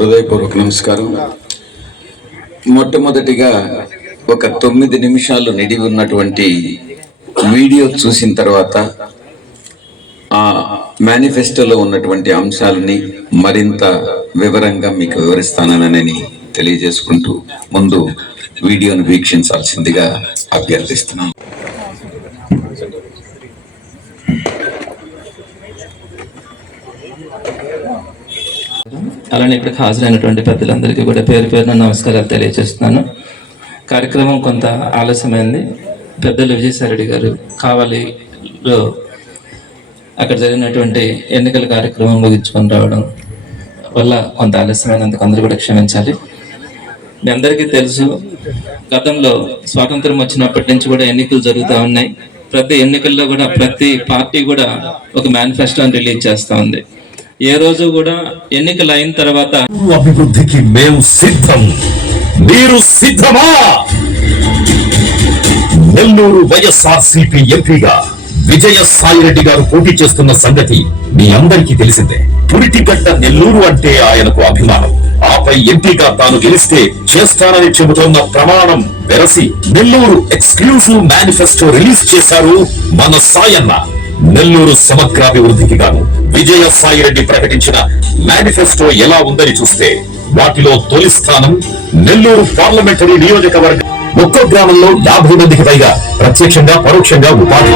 హృదయపూర్వక నమస్కారం. మొట్టమొదటిగా ఒక తొమ్మిది నిమిషాలు నిడివి ఉన్నటువంటి వీడియో చూసిన తర్వాత ఆ మేనిఫెస్టోలో ఉన్నటువంటి అంశాలని మరింత వివరంగా మీకు వివరిస్తానని తెలియజేసుకుంటూ ముందు వీడియోను వీక్షించాల్సిందిగా అభ్యర్థిస్తున్నాను. అలానే ఇక్కడ హాజరైనటువంటి పెద్దలందరికీ కూడా పేరు పేరున నమస్కారాలు తెలియజేస్తున్నాను. కార్యక్రమం కొంత ఆలస్యమైంది. పెద్దలు విజయసాయిరెడ్డి గారు కావలిలో అక్కడ జరిగినటువంటి ఎన్నికల కార్యక్రమం ముగించుకొని రావడం వల్ల కొంత ఆలస్యమైనందుకు అందరూ కూడా క్షమించాలి. మీ అందరికీ తెలుసు గతంలో స్వాతంత్రం వచ్చినప్పటి నుంచి కూడా ఎన్నికలు జరుగుతూ ఉన్నాయి. ప్రతి ఎన్నికల్లో కూడా ప్రతి పార్టీ కూడా ఒక మేనిఫెస్టోని రిలీజ్ చేస్తూ ఉంది. ఏ రోజు కూడా ఎన్నికలు అయిన తర్వాత అభివృద్ధికి మేము సిద్ధం. మీరు సిద్ధమా? నెల్లూరు వైఎస్ఆర్ సిపి ఎంపీగా విజయ సాయిరెడ్డి గారు పోటీ చేస్తున్న సంగతి మీ అందరికీ తెలిసిందే. పురిటిగడ్డ నెల్లూరు అంటే ఆయనకు అభిమానం. ఆపై ఎంపీగా తాను గెలిస్తే చేస్తానని చెబుతోన్న ప్రమాణం వెరసి నెల్లూరు ఎక్స్క్లూజివ్ మేనిఫెస్టో రిలీజ్ చేశారు మన సాయన్న. నెల్లూరు సమగ్రాభివృద్ధికి గాను విజయ సాయిరెడ్డి ప్రకటించిన మేనిఫెస్టో ఎలా ఉందని చూస్తే వాటిలో తొలి స్థానం నెల్లూరు పార్లమెంటరీ నియోజకవర్గం ఒక్కో గ్రామంలో యాభై మందికి పైగా ప్రత్యక్షంగా పరోక్షంగా ఉపాధి.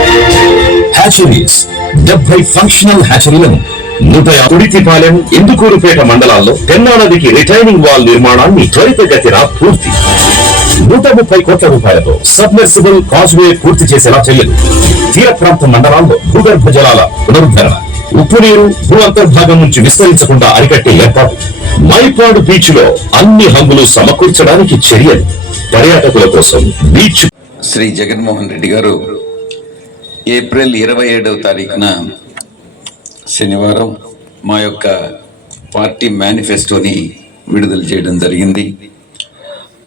హ్యాచరీస్ డెబ్బై ఫంక్షనల్ హ్యాచరీలను నూట తుడితిపాలెం ఇందుకూరుపేట మండలాల్లో పెన్నా నదికి రిటైనింగ్ వాల్ నిర్మాణాన్ని త్వరితగతిన పూర్తి నూట ముప్పై కోట్ల రూపాయలతో సబ్మెర్సిబుల్ కాజ్వే పూర్తి చేసేలా చర్యలు తీర ప్రాంత మండలాల్లో భూగర్భ జలాల పునరుద్ధరణ ఉప్పు నీరు భూ అంతర్భాగం నుంచి విస్తరించకుండా అరికట్టే ఏర్పాటు మైపాడు బీచ్లో అన్ని హంగులు సమకూర్చడానికి చర్యలు. పర్యాటకుల కోసం బీచ్ శ్రీ జగన్మోహన్ రెడ్డి గారు ఏప్రిల్ ఇరవై ఏడవ తారీఖున శనివారం మా యొక్క పార్టీ మేనిఫెస్టోని విడుదల చేయడం జరిగింది.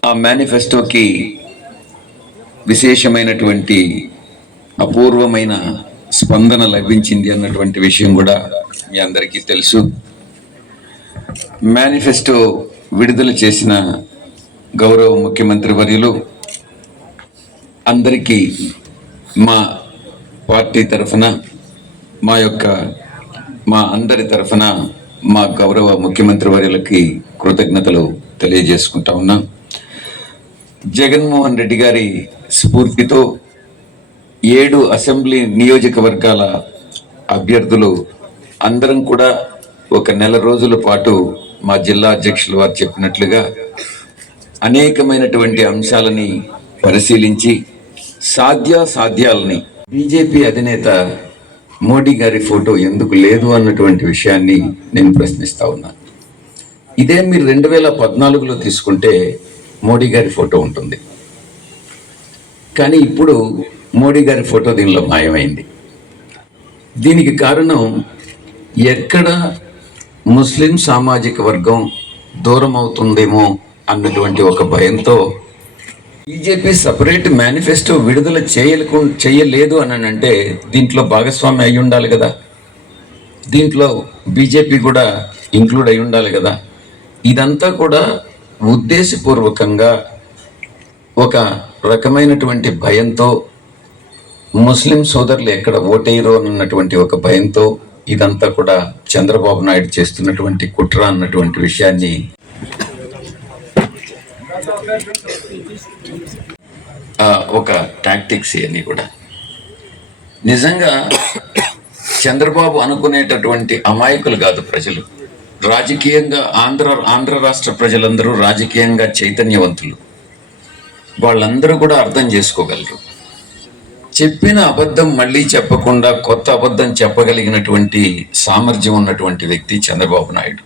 ఆ మేనిఫెస్టోకి విశేషమైనటువంటి అపూర్వమైన స్పందన లభించింది అన్నటువంటి విషయం కూడా మీ అందరికీ తెలుసు. మేనిఫెస్టో విడుదల చేసిన గౌరవ ముఖ్యమంత్రి వర్యులు అందరికీ మా పార్టీ తరఫున మా యొక్క మా అందరి తరఫున మా గౌరవ ముఖ్యమంత్రి వర్యులకి కృతజ్ఞతలు తెలియజేసుకుంటా ఉన్నాం. జగన్మోహన్ రెడ్డి గారి స్ఫూర్తితో ఏడు అసెంబ్లీ నియోజకవర్గాల అభ్యర్థులు అందరం కూడా ఒక నెల రోజుల పాటు మా జిల్లా అధ్యక్షులు వారు చెప్పినట్లుగా అనేకమైనటువంటి అంశాలని పరిశీలించి సాధ్యాసాధ్యాలని బీజేపీ అధినేత మోడీ గారి ఫోటో ఎందుకు లేదు అన్నటువంటి విషయాన్ని నేను ప్రశ్నిస్తా ఉన్నాను ఇదే మీరు రెండు వేల పద్నాలుగులో తీసుకుంటే మోడీ గారి ఫోటో ఉంటుంది. కానీ ఇప్పుడు మోడీ గారి ఫోటో దీనిలో మాయమైంది. దీనికి కారణం ఎక్కడ ముస్లిం సామాజిక వర్గం దూరం అవుతుందేమో అన్నటువంటి ఒక భయంతో బీజేపీ సపరేట్ మేనిఫెస్టో విడుదల చేయలకు చేయలేదు అని అంటే దీంట్లో భాగస్వామి అయి ఉండాలి కదా. దీంట్లో బీజేపీ కూడా ఇంక్లూడ్ అయి ఉండాలి కదా. ఇదంతా కూడా ఉద్దేశపూర్వకంగా ఒక రకమైనటువంటి భయంతో ముస్లిం సోదరులు ఎక్కడ ఓటేయరు అన్నటువంటి ఒక భయంతో ఇదంతా కూడా చంద్రబాబు నాయుడు చేస్తున్నటువంటి కుట్ర అన్నటువంటి విషయాన్ని ఒక టాక్టిక్స్ ఇవన్నీ కూడా. నిజంగా చంద్రబాబు అనుకునేటటువంటి అమాయకులు కాదు ప్రజలు. రాజకీయంగా ఆంధ్ర ఆంధ్ర రాష్ట్ర ప్రజలందరూ రాజకీయంగా చైతన్యవంతులు. వాళ్ళందరూ కూడా అర్థం చేసుకోగలరు. చెప్పిన అబద్ధం మళ్ళీ చెప్పకుండా కొత్త అబద్ధం చెప్పగలిగినటువంటి సామర్థ్యం ఉన్నటువంటి వ్యక్తి చంద్రబాబు నాయుడు.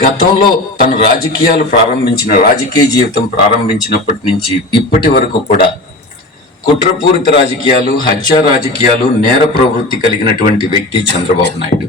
గతంలో తను రాజకీయాలు ప్రారంభించిన రాజకీయ జీవితం ప్రారంభించినప్పటి నుంచి ఇప్పటి వరకు కూడా కుట్రపూరిత రాజకీయాలు హత్యా రాజకీయాలు నేర ప్రవృత్తి కలిగినటువంటి వ్యక్తి చంద్రబాబు నాయుడు.